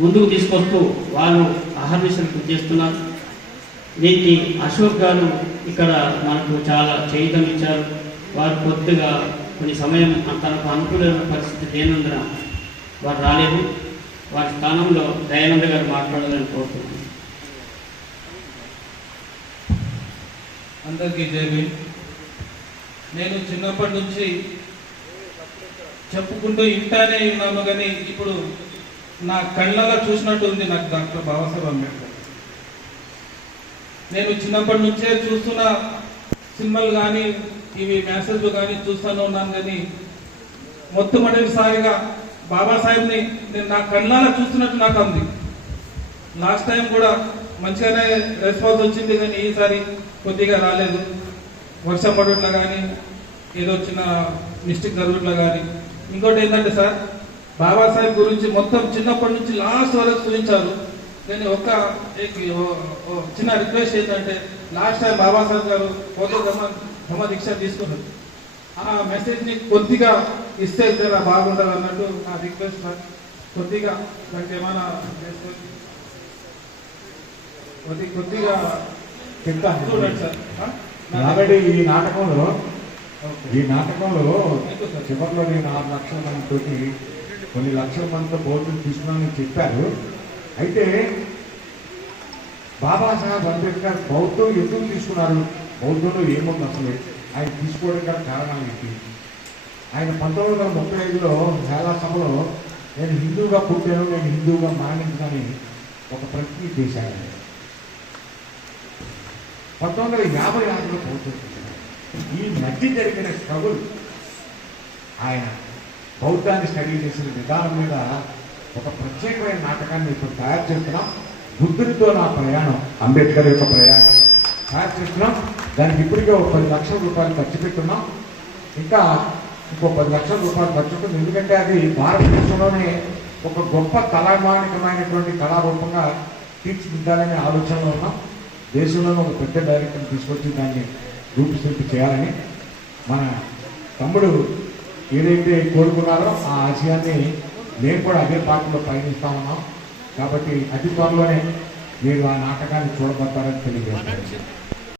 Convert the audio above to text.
ముందుకు తీసుకొస్తూ వాళ్ళు అహర్నిశలు కృషి చేస్తున్నారు. దీనికి అశోక్ గారు ఇక్కడ మనకు చాలా చైతన్యం ఇచ్చారు. వారు కొద్దిగా కొన్ని సమయం తనకు అనుకూలమైన పరిస్థితి లేనందున వారు రాలేదు. వారి స్థానంలో దయానంద గారు మాట్లాడాలని కోరుతున్నాను. అందరికీ జేబీ నేను చిన్నప్పటి నుంచి చెప్పుకుంటూ ఇంటానే ఉన్నాము కానీ ఇప్పుడు నా కళ్ళలో చూసినట్టు ఉంది నాకు డాక్టర్ బాబాసాహెబ్ అంబేద్కర్. నేను చిన్నప్పటి నుంచే చూస్తున్న సినిమాలు కానీ ఇవి మ్యాసేజ్లు కానీ చూస్తూనే ఉన్నాను కానీ మొట్టమొదటిసారిగా బాబాసాహెబ్ని నేను నా కళ్ళాల చూస్తున్నట్టు నాకు ఉంది లాస్ట్ టైం కూడా మంచిగానే రెస్పాన్స్ వచ్చింది కానీ ఈసారి కొద్దిగా రాలేదు. వర్షం పడట్లా కానీ ఏదో చిన్న మిస్టేక్ జరుగుట్లా కానీ. ఇంకోటి ఏంటంటే సార్ బాబాసాహెబ్ గురించి మొత్తం చిన్నప్పటి నుంచి లాస్ట్ వరకు చూపించారు నేను ఓ చిన్న రిక్వెస్ట్ ఏంటంటే లాస్ట్ టైం బాబాసాహెబ్ గారు పోతే ధమ ధమ దీక్ష తీసుకున్నారు. ఆ మెసేజ్ని కొద్దిగా ఇస్తే జర బాగుంటుంది అన్నట్టు నా రిక్వెస్ట్ సార్ కొద్దిగా దానికి ఏమైనా కొద్ది కొద్దిగా చెప్తాను. చూడండి సార్. ఆల్రెడీ ఈ నాటకంలో. ఈ నాటకంలో. చివరిలో నేను ఆరు లక్షల మందితోటి కొన్ని లక్షల మందితో భోజనం తీసుకున్నామని చెప్పారు. అయితే బాబాసాహెబ్ అంబేద్కర్ బౌద్ధం ఎందుకు తీసుకున్నారు? బౌద్ధంలో ఏముంది అసలు? ఆయన తీసుకోవడం గల కారణాలు ఏంటి? ఆయన పంతొమ్మిది వందల ముప్పై ఐదులో చాలా సభలో నేను హిందూగా పుట్టాను నేను హిందూగా మానించని ఒక ప్రతిజ్ఞ చేశాను పంతొమ్మిది వందల యాభై ఆరులో పోతుంది ఈ మధ్య జరిగిన స్ట్రగుల్ ఆయన బౌద్ధాన్ని స్టడీ చేసిన విధానం మీద ఒక ప్రత్యేకమైన నాటకాన్ని ఇప్పుడు తయారు చేస్తున్నాం. బుద్ధుడితో నా ప్రయాణం అంబేద్కర్ యొక్క ప్రయాణం తయారు చేస్తున్నాం. దానికి ఇప్పటికే ఒక పది లక్షల రూపాయలు ఖర్చు పెట్టున్నాం. ఇంకా ఇంకో పది లక్షల రూపాయలు ఖర్చు ఉంటుంది ఎందుకంటే అది భారతదేశంలోనే ఒక గొప్ప కళామానికమైనటువంటి కళారూపంగా తీర్చిదిద్దాలనే ఆలోచనలో ఉన్నాం. దేశంలోనే ఒక పెద్ద డైరెక్టర్ని తీసుకొచ్చి దాన్ని రూపుశిల్పి చేయాలని మన తమ్ముడు ఏదైతే కోరుకున్నారో ఆ ఆశయాన్ని మేము కూడా అదే పార్టీలో పయనిస్తా ఉన్నాం. కాబట్టి అతి త్వరలోనే మీరు ఆ నాటకాన్ని చూడబడతారని తెలియజేస్తాను.